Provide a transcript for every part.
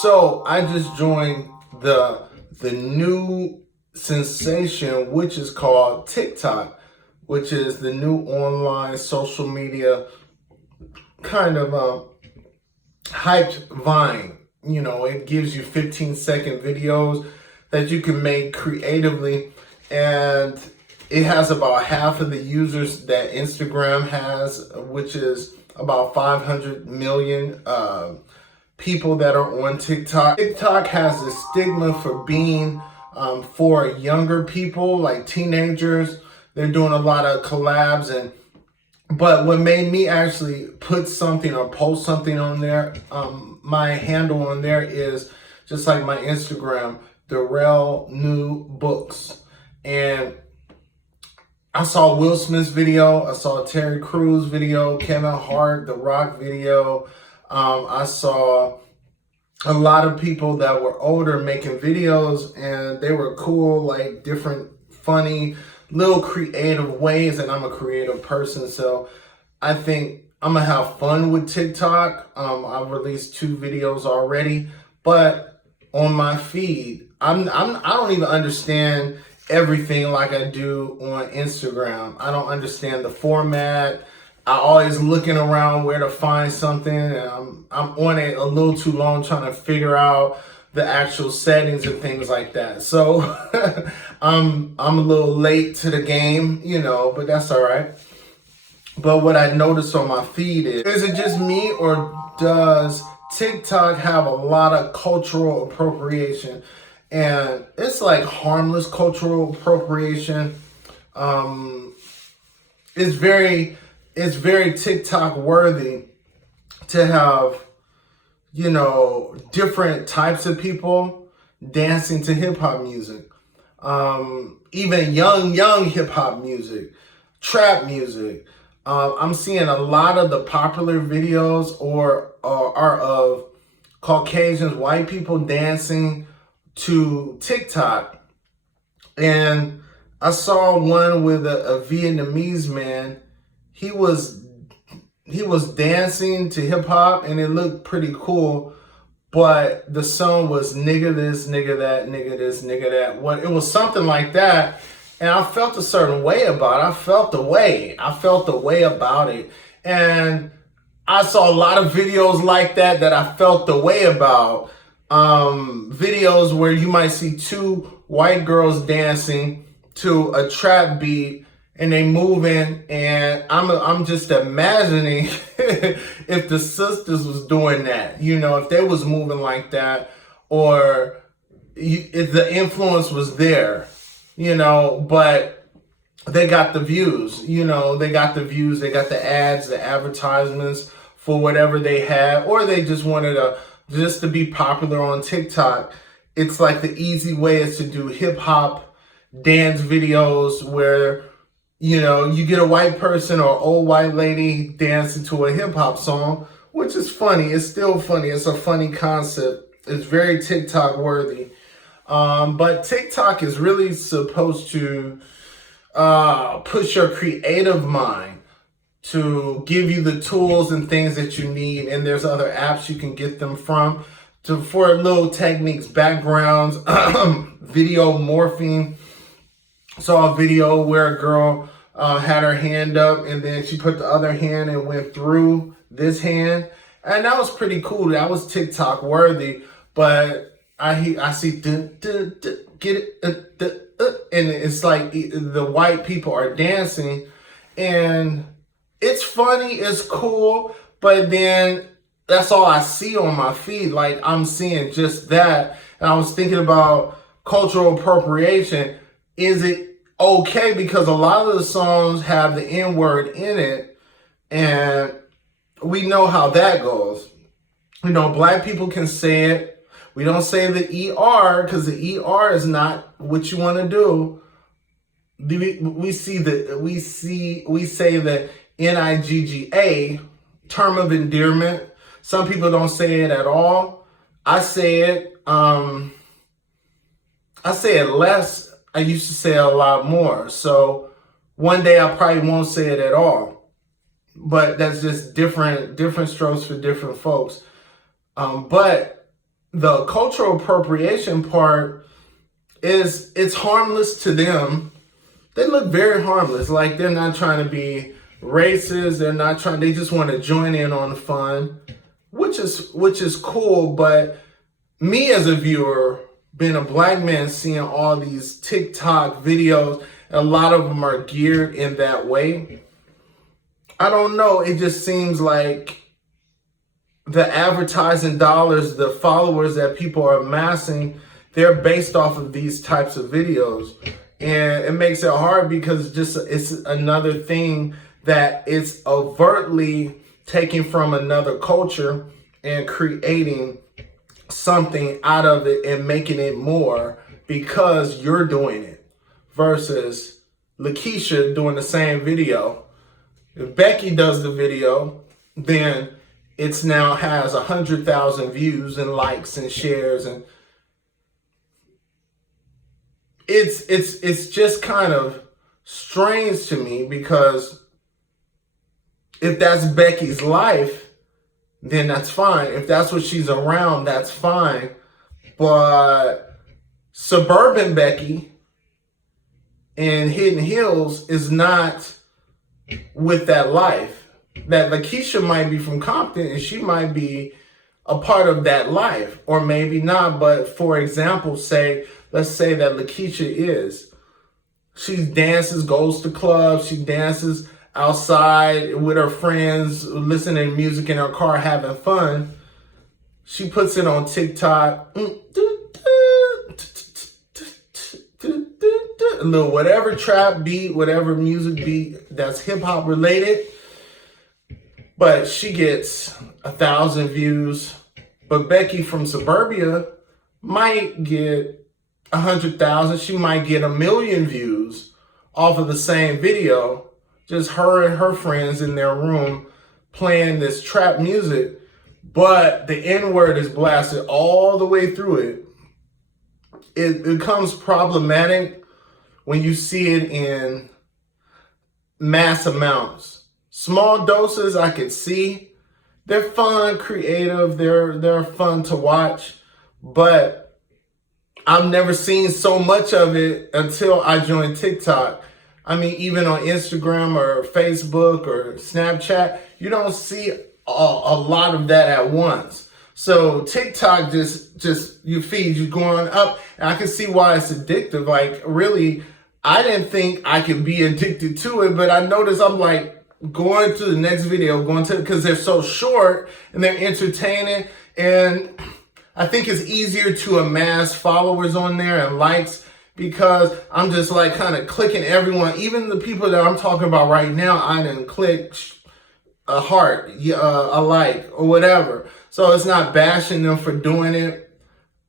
So I just joined the new sensation, which is called TikTok, which is the new online social media kind of hyped Vine. You know, it gives you 15-second videos that you can make creatively, and it has about half of the users that Instagram has, which is about 500 million people that are on TikTok. TikTok has a stigma for being for younger people, like teenagers. They're doing a lot of collabs, but what made me actually put something or post something on there, my handle on there is just like my Instagram, Darrell New Books. And I saw Will Smith's video, I saw Terry Crews video, Kevin Hart, The Rock video. I saw a lot of people that were older making videos, and they were cool, like different funny little creative ways, and I'm a creative person, so I think I'm gonna have fun with TikTok. I've released 2 videos already, but on my feed, I don't even understand everything like I do on Instagram. I don't understand the format. I always looking around where to find something, and I'm on it a little too long trying to figure out the actual settings and things like that. So I'm a little late to the game, you know, but that's all right. But what I noticed on my feed is it just me, or does TikTok have a lot of cultural appropriation? And it's like harmless cultural appropriation. It's very TikTok worthy to have, you know, different types of people dancing to hip hop music. Even young hip hop music, trap music. I'm seeing a lot of the popular videos are of Caucasians, white people dancing to TikTok. And I saw one with a Vietnamese man. He was dancing to hip hop, and it looked pretty cool, but the song was nigga this, nigga that, nigga this, nigga that. What, it was something like that. And I felt a certain way about it. I felt the way about it. And I saw a lot of videos like that I felt the way about. Videos where you might see 2 white girls dancing to a trap beat, and they moving, and I'm just imagining if the sisters was doing that, you know, if they was moving like that, or if the influence was there, you know, but they got the views, you know, they got the ads, the advertisements for whatever they had, or they just wanted to be popular on TikTok. It's like the easy way is to do hip hop dance videos where, you know, you get a white person or old white lady dancing to a hip hop song, which is funny. It's still funny. It's a funny concept. It's very TikTok worthy. But TikTok is really supposed to push your creative mind, to give you the tools and things that you need. And there's other apps you can get them from for little techniques, backgrounds, video morphing. Saw a video where a girl had her hand up, and then she put the other hand and went through this hand, and that was pretty cool. That was TikTok worthy. But I see get it, and it's like the white people are dancing, and it's funny, it's cool, but then that's all I see on my feed. Like, I'm seeing just that, and I was thinking about cultural appropriation. Is it okay? Because a lot of the songs have the N-word in it, and we know how that goes. You know, black people can say it. We don't say the ER because the ER is not what you want to do. We say the NIGGA, term of endearment. Some people don't say it at all. I say it. I say it less. I used to say it a lot more. So one day I probably won't say it at all. But that's just different strokes for different folks. But the cultural appropriation part is, it's harmless to them. They look very harmless. Like, they're not trying to be racist. They just want to join in on the fun, which is cool. But me as a viewer, being a black man, seeing all these TikTok videos, a lot of them are geared in that way. I don't know. It just seems like the advertising dollars, the followers that people are amassing, they're based off of these types of videos. And it makes it hard because it's another thing that it's overtly taking from another culture and creating something out of it and making it more because you're doing it, versus Lakeisha doing the same video. If Becky does the video, then it's now has 100,000 views and likes and shares, and it's just kind of strange to me, because if that's Becky's life, then that's fine. If that's what she's around, that's fine. But suburban Becky in Hidden Hills is not with that life. That Lakeisha might be from Compton and she might be a part of that life, or maybe not. But for example, let's say that Lakeisha is. She dances, goes to clubs, she dances outside with her friends, listening to music in her car, having fun. She puts it on TikTok. A little whatever trap beat, whatever music beat that's hip hop related. But she gets 1,000 views. But Becky from suburbia might get 100,000. She might get 1 million views off of the same video. Just her and her friends in their room playing this trap music. But the N-word is blasted all the way through it. It becomes problematic when you see it in mass amounts. Small doses I could see. They're fun, creative, they're fun to watch, but I've never seen so much of it until I joined TikTok. I mean, even on Instagram or Facebook or Snapchat, you don't see a lot of that at once. So TikTok just your feed, you're going up, and I can see why it's addictive. Like, really, I didn't think I could be addicted to it, but I noticed I'm like going to the next video, because they're so short and they're entertaining. And I think it's easier to amass followers on there and likes, because I'm just like kind of clicking everyone, even the people that I'm talking about right now. I didn't click a heart, a like, or whatever. So it's not bashing them for doing it.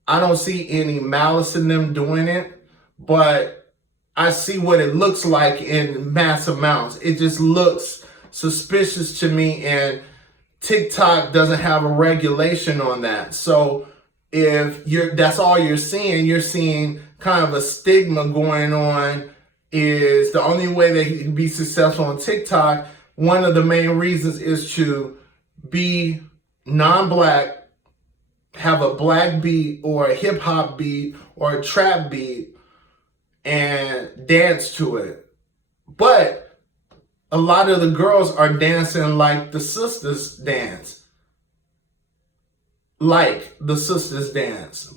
I don't see any malice in them doing it, but I see what it looks like in mass amounts. It just looks suspicious to me, and TikTok doesn't have a regulation on that. So if that's all you're seeing kind of a stigma going on. Is the only way that you can be successful on TikTok, one of the main reasons is to be non-black, have a black beat or a hip hop beat or a trap beat, and dance to it. But a lot of the girls are dancing like the sisters dance.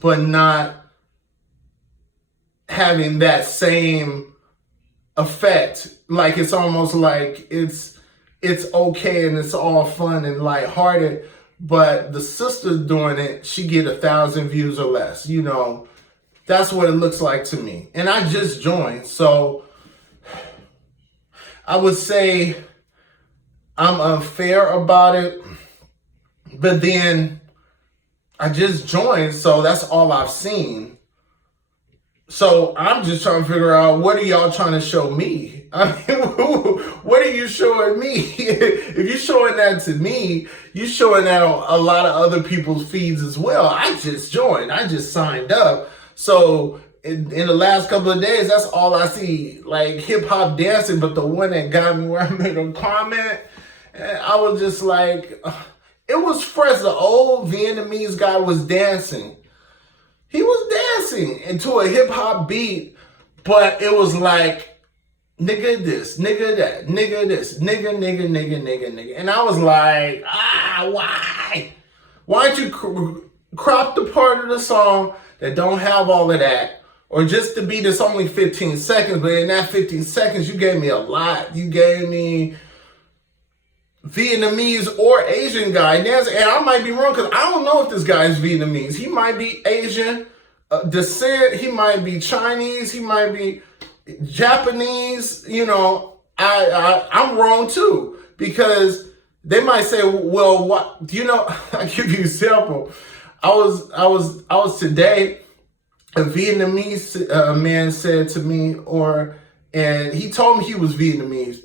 But not having that same effect. Like, it's almost like it's okay and it's all fun and lighthearted, but the sister doing it, she get 1,000 views or less. You know, that's what it looks like to me. And I just joined, so I would say I'm unfair about it, but then I just joined, so that's all I've seen. So I'm just trying to figure out, what are y'all trying to show me? I mean, what are you showing me? If you're showing that to me, you're showing that on a lot of other people's feeds as well. I just joined. I just signed up. So in the last couple of days, that's all I see, like hip hop dancing. But the one that got me, where I made a comment, I was just like, It was fresh. The old Vietnamese guy was dancing. He was dancing into a hip hop beat, but it was like, nigga this, nigga that, nigga this, nigga, nigga, nigga, nigga, nigga. And I was like, why? Why don't you crop the part of the song that don't have all of that? Or just the beat is only 15 seconds, but in that 15 seconds, you gave me a lot. You gave me Vietnamese or Asian guy. And I might be wrong because I don't know if this guy is Vietnamese. He might be Asian descent. He might be Chinese. He might be Japanese. You know, I'm wrong too, because they might say, well, what, you know, I'll give you an example. I was today, a Vietnamese man said to me, and he told me he was Vietnamese.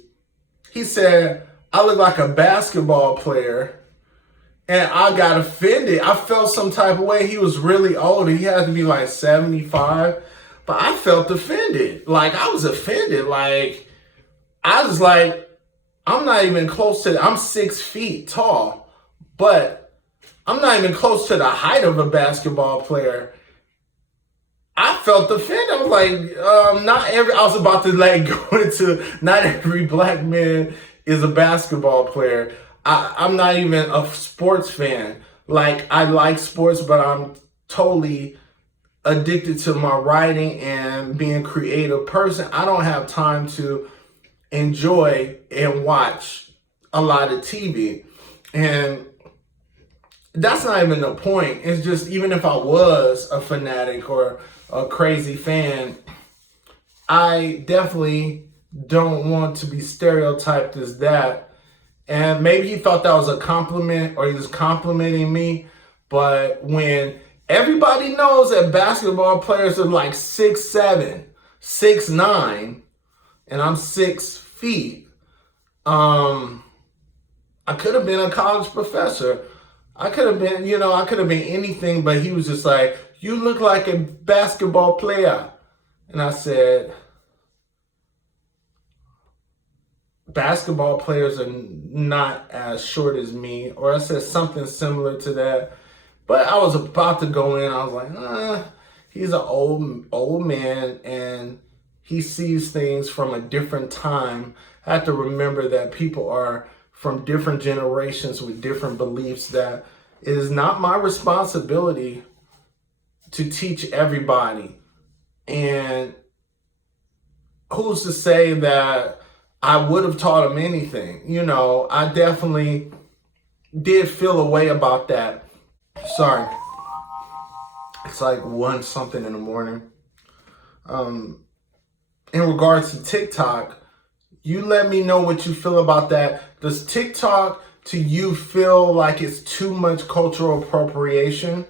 He said, I look like a basketball player, and I got offended. I felt some type of way. He was really old. He had to be like 75, but I felt offended. Like, I was offended. Like, I was like, I'm not even close to, I'm 6 feet tall, but I'm not even close to the height of a basketball player. I felt offended. I was like, I was about to like go into, not every black man is a basketball player. I'm not even a sports fan. Like, I like sports, but I'm totally addicted to my writing and being a creative person. I don't have time to enjoy and watch a lot of TV. And that's not even the point. It's just, even if I was a fanatic or a crazy fan, I definitely don't want to be stereotyped as that. And maybe he thought that was a compliment, or he was complimenting me. But when everybody knows that basketball players are like 6'7", 6'9", and I'm 6 feet, I could have been a college professor. I could have been, I could have been anything, but he was just like, you look like a basketball player. And I said, basketball players are not as short as me. Or I said something similar to that. But I was about to go in. I was like, he's an old man, and he sees things from a different time. I have to remember that people are from different generations with different beliefs, that it is not my responsibility to teach everybody. And who's to say that I would have taught him anything? I definitely did feel a way about that. Sorry. It's like 1 something in the morning. In regards to TikTok, you let me know what you feel about that. Does TikTok to you feel like it's too much cultural appropriation?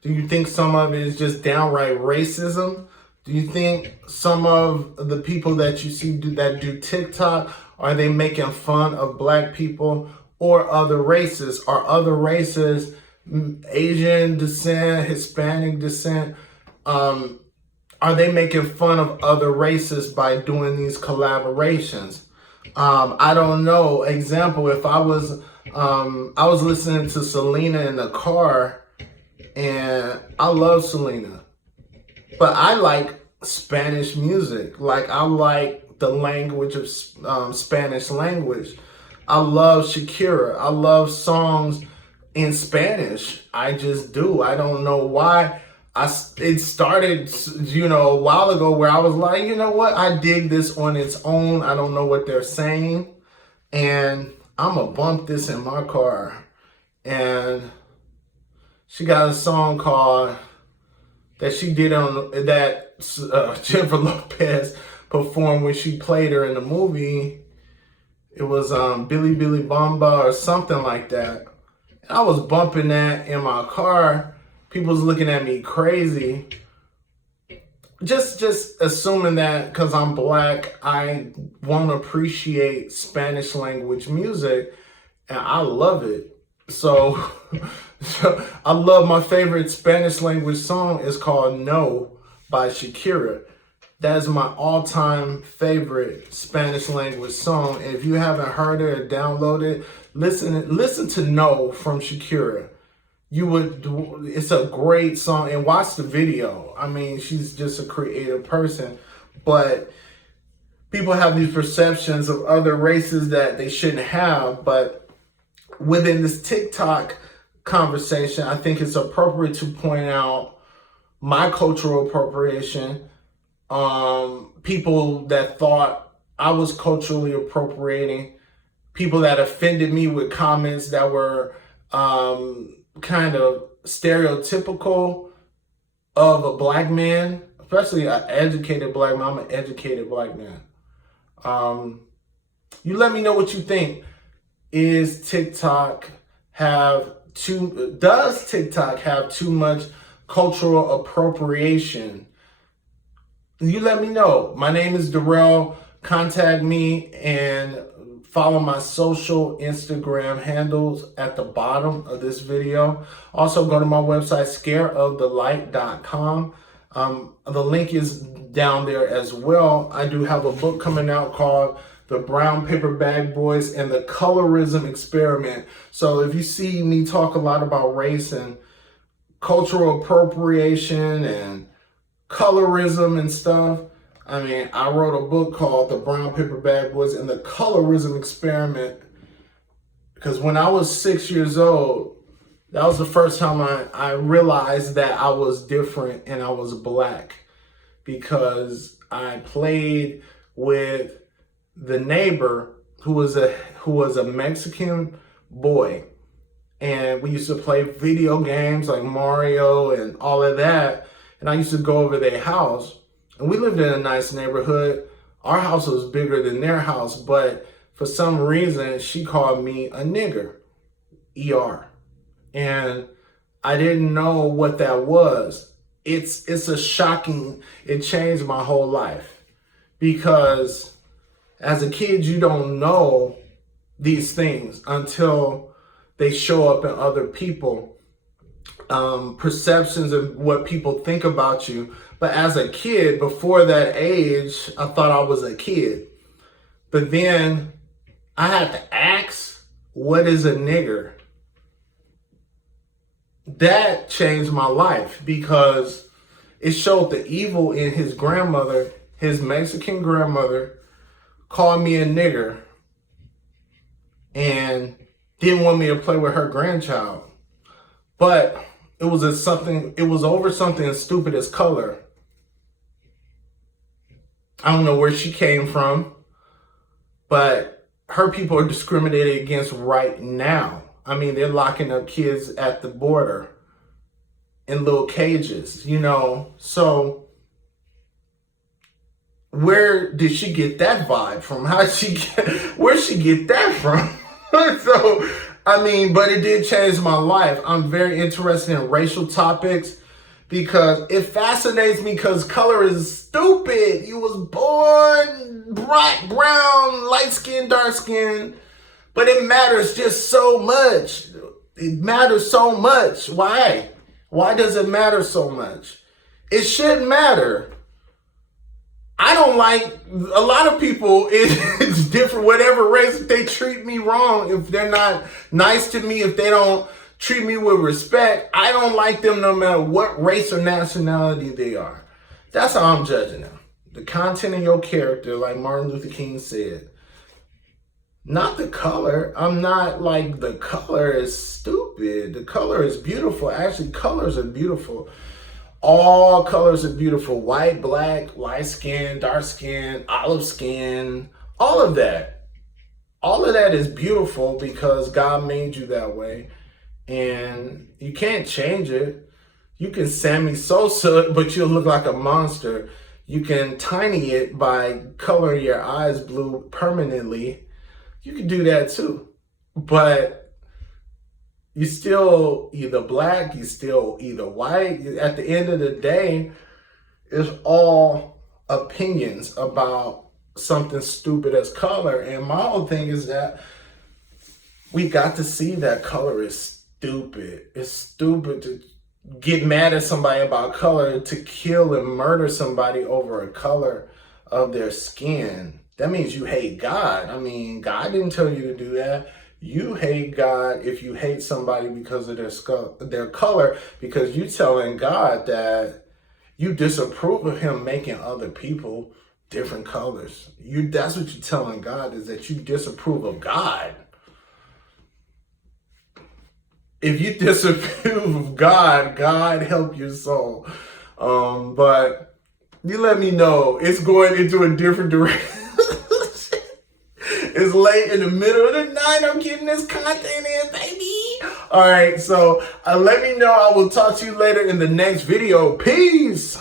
Do you think some of it is just downright racism? Do you think some of the people that you see that do TikTok, are they making fun of black people or other races? Are other races, Asian descent, Hispanic descent, are they making fun of other races by doing these collaborations? I don't know. Example, if I was listening to Selena in the car, and I love Selena, but I like Spanish music. Like, I like the language of Spanish language. I love Shakira. I love songs in Spanish. I just do. I don't know why. It started, a while ago, where I was like, you know what? I dig this on its own. I don't know what they're saying, and I'm gonna bump this in my car. And she got a song called that she did that Jennifer Lopez performed when she played her in the movie. It was Billy Billy Bamba or something like that. And I was bumping that in my car. People was looking at me crazy. Just assuming that because I'm black, I won't appreciate Spanish language music. And I love it. So I love, my favorite Spanish language song is called No by Shakira. That is my all-time favorite Spanish language song. And if you haven't heard it or downloaded it, listen to No from Shakira. It's a great song, and watch the video. I mean, she's just a creative person, but people have these perceptions of other races that they shouldn't have. But within this TikTok conversation, I think it's appropriate to point out my cultural appropriation. People that thought I was culturally appropriating, people that offended me with comments that were kind of stereotypical of a black man, especially an educated black man. I'm an educated black man. You let me know what you think. Does TikTok have too much cultural appropriation? You let me know. My name is Darrell. Contact me and follow my social Instagram handles at the bottom of this video. Also, go to my website, scareofthelight.com. The link is down there as well. I do have a book coming out called The Brown Paper Bag Boys and the Colorism Experiment. So if you see me talk a lot about race and cultural appropriation and colorism and stuff, I mean, I wrote a book called The Brown Paper Bag Boys and the Colorism Experiment, because when I was 6 years old, that was the first time I realized that I was different and I was black, because I played with the neighbor who was a Mexican boy, and we used to play video games like Mario and all of that, and I used to go over their house. And we lived in a nice neighborhood. Our house was bigger than their house, but for some reason, she called me a nigger, ER. And I didn't know what that was. It changed my whole life. Because as a kid, you don't know these things until they show up in other people. Perceptions of what people think about you. But as a kid, before that age, I thought I was a kid. But then I had to ask, what is a nigger? That changed my life, because it showed the evil in his grandmother. His Mexican grandmother called me a nigger and didn't want me to play with her grandchild. But it was over something as stupid as color. I don't know where she came from, but her people are discriminated against right now. I mean, they're locking up kids at the border in little cages, you know. So where did she get that vibe from? Where'd she get that from? So, I mean, but it did change my life. I'm very interested in racial topics because it fascinates me, because color is stupid. You was born black, brown, light skin, dark skin, but it matters just so much. It matters so much. Why? Why does it matter so much? It should matter. I don't like, a lot of people, it's different, whatever race, if they treat me wrong, if they're not nice to me, if they don't treat me with respect, I don't like them no matter what race or nationality they are. That's how I'm judging them. The content of your character, like Martin Luther King said. Not the color. I'm not like, the color is stupid. The color is beautiful. Actually, colors are beautiful. All colors are beautiful. White, black, light skin, dark skin, olive skin, all of that. All of that is beautiful because God made you that way. And you can't change it. You can Sammy Sosa, but you'll look like a monster. You can tiny it by coloring your eyes blue permanently. You can do that too. But you still either black, you still either white. At the end of the day, it's all opinions about something stupid as color. And my whole thing is that we got to see that color is stupid. It's stupid to get mad at somebody about color, to kill and murder somebody over a color of their skin, that means you hate God. I mean, God didn't tell you to do that. You hate God if you hate somebody because of their color, because you telling God that you disapprove of him making other people different colors. That's what you're telling God, is that you disapprove of God. If you disapprove of God, God help your soul. But you let me know. It's going into a different direction. It's late in the middle of the night. I'm getting this content in, baby. All right, so let me know. I will talk to you later in the next video. Peace.